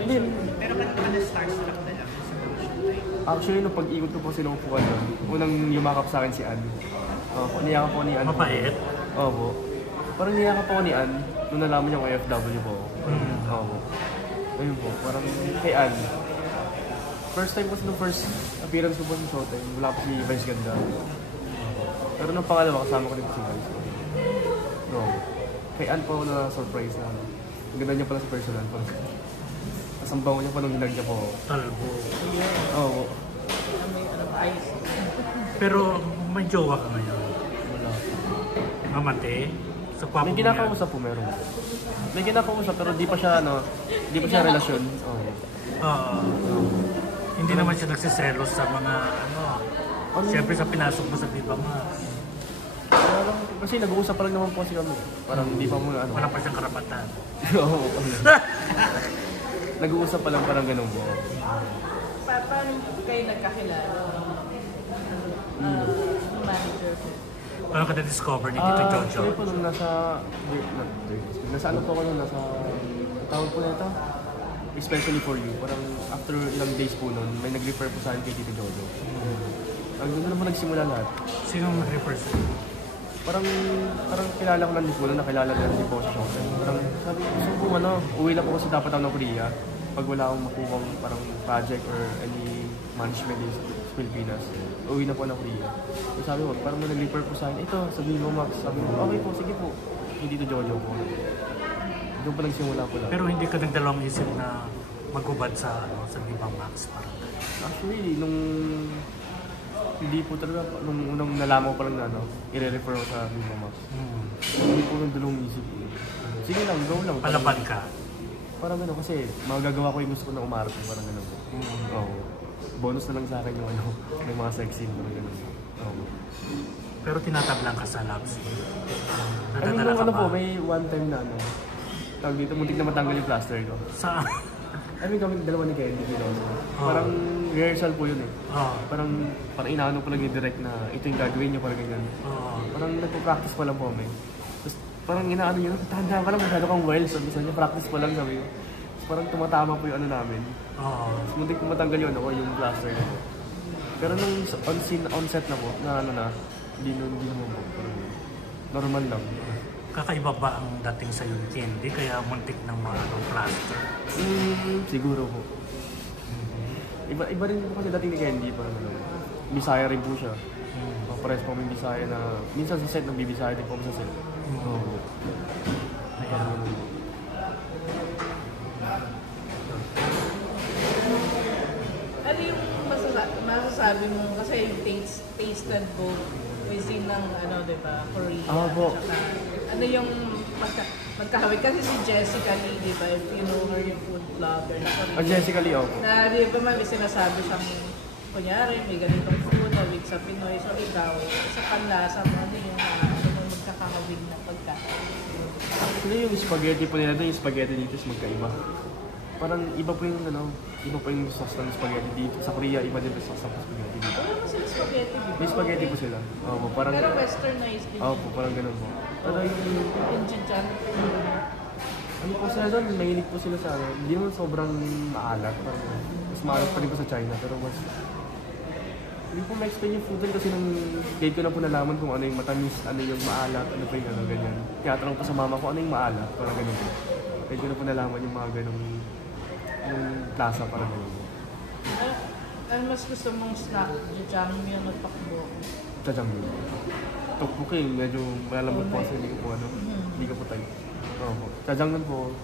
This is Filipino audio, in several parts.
Hindi. Pero kanina starstruck na lang sa promotion time. Actually, nung pag-ikot ko po silang upuan doon, unang yumakap sa akin si Ann. Niyakap po ni Ann. Mapait? Opo. Parang niyakap po ni Ann nung nalaman niya kung OFW po. Opo. Ayun po, parang kay Ann. First time kasi nung first appearance ko po sa Showtime, wala po si Vice Ganda. Pero nung pangalawa, kasama ko din po si Vice. No. Kay Ann po ako na-surprise na. Ang ganda niya pala sa personal po. Kasambaw niya pa nung nilag niya po. Talbo. Oo. Pero may jowa ka ngayon. Wala. Mamate? Sa kwapo May kinakausap po meron. May kinakausap pero di pa siya di pa siya relasyon. Hindi naman siya nagsiselos sa mga siyempre sa pinasok mo sa Viva Max. Kasi nag-uusap pa lang naman po kasi kami. Parang hindi pa mo Wala pa siyang karapatan. Oo. Nag-uusap pa lang parang ganun po. Paano kayo nagkakilala? Manager ko. Paano ka na-discover ni Tito Jojo? Actually po nung nasa ano po ako nung nasa tawag po na ito? Especially for you. Parang after ilang days po nun, may nag-refer po sa akin kay Tito Jojo. Ang doon na po nagsimula lahat. Sino mag-refer sa iyo? Parang kilala ko lang din po na nakilala na din po sa Showtime. Parang sabi ko, gusto po uwi lang po kasi dapat ako ng Korea. Pag wala akong makuha parang project or any management din sa Pilipinas, uwi na po ng Korea. So sabi ko, parang may nag-refer po sa akin, ito, sabihin mo Max. Sabi ko, okay po, sige po. Hindi to Jojo po. Doon pa nagsimula po lang. Pero hindi ka nagdalawang isip na magubad sa Viva Max parang. Actually, hindi po talaga, nung unang nalaman ko pa lang na i-refer ko sa Viva Max. Hindi po nang dalawang isip. Sige lang, go lang. Palaban ka? Parang gano'n kasi magagawa ko yung gusto ko na umarte, parang gano'n po. Oo. Bonus na lang sa akin yung mga sex scene, parang gano'n. Oo. Pero tinatablang ka sa love scene. I mean, nung po, may one time na tawag dito, muntik na matanggal yung plaster ko. Saan? I mean, kami dalawa ni Candy dito. Parang rehearsal po yun eh. Parang inaano pa lang yung direct na ito yung gagawin niyo, parang ganyan. Parang nagpo-practice pa lang po kami. Tapos parang inaano yun, tahan-tahan ka lang, masyado kang wild. Sabi niya, practice pa lang sabi ko. Tapos parang tumatama po yung ano namin. Tapos muntik po matanggal yun ako, yung plaster ko. Pero nung on set na po, hindi naman po. Normal lang. Kakaiba ba ang dating sa'yo ni Candy kaya muntik ng mga plaster? Siguro po. Iba rin po kasi dating ni Candy. Parang Bisaya rin po siya. Pares po may Bisaya na... Minsan sa set, nagbibisaya din po sa set. Ano yung masasabi mo kasi yung tasted both cuisine ng diba, Korea. Ano yung magkahawig kasi si Jessica Lee, diba, if you know her, yung food blogger na Korea. Jessica Lee, ako. Na diba may sinasabi siyang, kunyari, may ganitong food na with sa Pinoy. So ikaw, sa panlasa mo, ano yung magkakahawig na pagkain? Actually, yung spaghetti po nila doon, yung spaghetti dito is magkaiba. Parang iba po yung sauce ng spaghetti dito. Sa Korea, iba din yung sauce ng spaghetti dito. Ano sila spaghetti, diba? May spaghetti po sila. Opo, parang... Pero westernized din. Opo, parang ganun po. Pero yung chinchan. ano po sila doon, mahilig po sila sa hindi naman sobrang maalat. Parang mas maalat pa rin po sa China, pero mas... Hindi po ma-explain yung food doon kasi nung date ko na po nalaman kung ano yung matamis, ano yung maalat, ano pa yung ganyan. Kaya tanong po sa mama ko, ano yung maalat, parang ganun po. Date ko na po nalaman yung mga ganung yung lasa, parang ganun po. Ano mas gusto mong snack? Jajangmyeon o tteokbokki? Jajangmyeon. Tteokbokki, medyo malalambot po kasi hindi ko po tayo. Opo. Jajangmyeon po.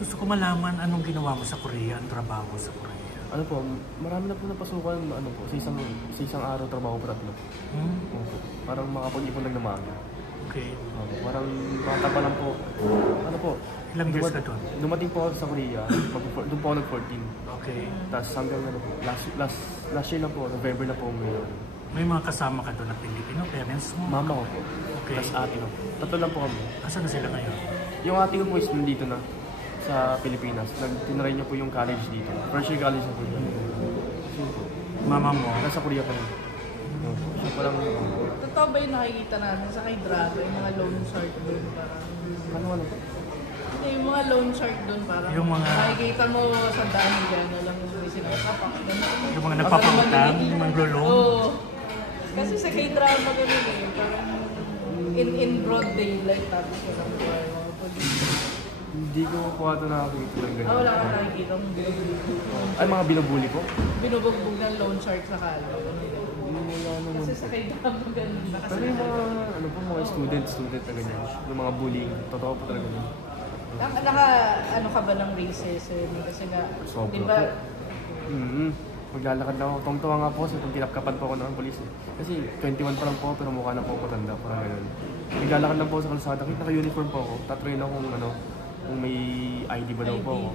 Gusto ko malaman anong ginawa mo sa Korea, ang trabaho mo sa Korea. Ano po, marami na po napasukan, sa isang araw trabaho pa tatlo. Opo. Parang makapag-ipon lang naman. Okay. Parang bata pa lang po. Ano po? Ilang years ka doon? Dumating po ako sa Korea. Doon po ako nag-14. Okay. Tapos hanggang po, last year na po, November na po ngayon. May mga kasama ka doon na Pilipino, parents mo? Mama ko po. Okay. Tapos ate ko. Tatlo lang po kami. Asan na sila ngayon? Yung ate ko po is nandito na sa Pilipinas. Tinry niya po yung college dito. First year college na po siya. Mama mo? Nasa Korea pa rin. Siya parang... Totoo ba yung nakikita natin sa kay Drago, yung mga loan shark doon? Parang... Ano po? Yung mga loan shark doon parang Yung mga- makikita mo sa dami dyan na lang yung sinakapak. Yung mga nagpapautang, yung mga loan. Oo. Kasi sa K-drama ganun eh, parang in broad daylight tapos walang buhay mga police. Hindi ko po ito nakakita ng ganyan. Wala ka nakikita mong Ay, mga binubuli po? binubugbog ng loan shark sa kalo. Wala naman Kasi po. sa K-drama ganun. Pero yung mga, ano po, mga student na ganyan. Yung mga bullying, totoo po talaga yun. Ano ka ba ng racism? Kasi nga, Sobra di ba, po. Maglalakad na ako. Tungtuwa nga po kasi itong kinapkapan po ako ng polis. Kasi 21 pa lang po pero mukha na po ako matanda. Parang gano'n. Maglalakad lang po sa kalsada. Kahit naka-uniform po ako. Tatrain ako kung may ID ba daw po ako.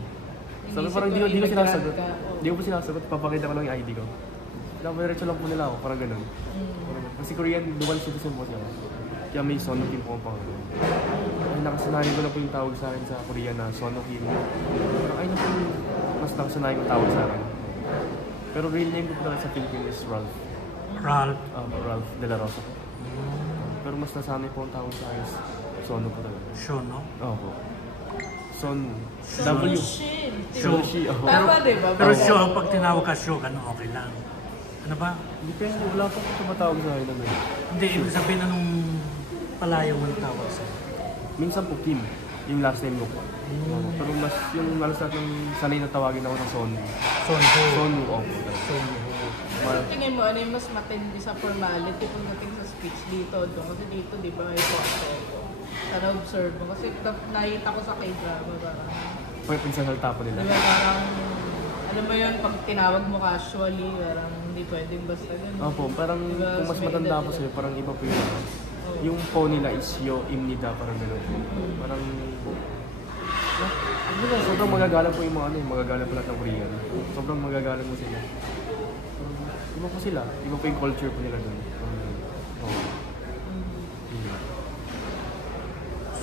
Sabi parang di ko sinasagot. Di ko po sinasagot. Papakita ko lang yung ID ko. Diretso lang po nila ako. Parang gano'n. Kasi Korean, dual citizen po siya. Kaya may Sonokim po ang pangalan. Ay, nakasanayan ko na po yung tawag sa akin sa Korea na Sonokim. Parang ay na po yung mas nakasanayan ko tawag sa akin. Pero real name ko pala sa Philippines is Ralph. Ralph. Ralph De La Rosa po. Pero mas nasanay po ang tawag sa akin is Sono po talaga. Sean, no? Po. Son. W. Shin. Shoshi. Tama, di ba? Pero Sean, pag tinawag ka Sean, okay lang. Ano ba? Depende. Wala po kung tumatawag sa akin na gano'n. Hindi, ibig sabihin anong palayo mo tawag sa'yo. Minsan po Kim. Yung last name ko po. Pero mas yung halos lahat ng sanay na tawagin ako ng Sonu. Sonho. Sonu ako. Sonho. So, tingin mo, ano yung mas matindi sa formality pagdating sa speech dito? Kasi dito, di ba, ito ako. Sana observe mo. Kasi nakita ko sa K-drama, parang, Pinsasalta po di nila. ba, parang, alam mo yun, pag tinawag mo casually, parang hindi pwedeng basta ganun. Opo, parang Diba, kung mas may matanda edad po eh. sa'yo, parang iba po yun. Yung po nila is yo imnida, parang gano'n. Parang, sobrang magagalang po yung mga magagalang po lahat ng Korean. Sobrang magagalang po sila. Iba po sila, iba po yung culture po nila doon.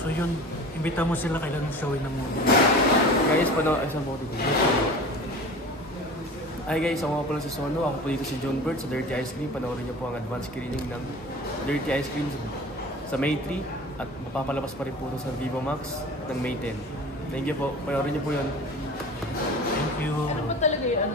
So yun, imbita mo sila kailan ng showin ng movie. Guys, isang po dito. Hi guys, ako nga pala si Sono. Ako po dito si John Bert sa Dirty Ice Cream. Panoorin niyo po ang advance screening ng Dirty Ice Cream sa May 3 at mapapalabas pa rin po sa Viva Max ng May 10. Thank you po. Panoorin niyo po yun.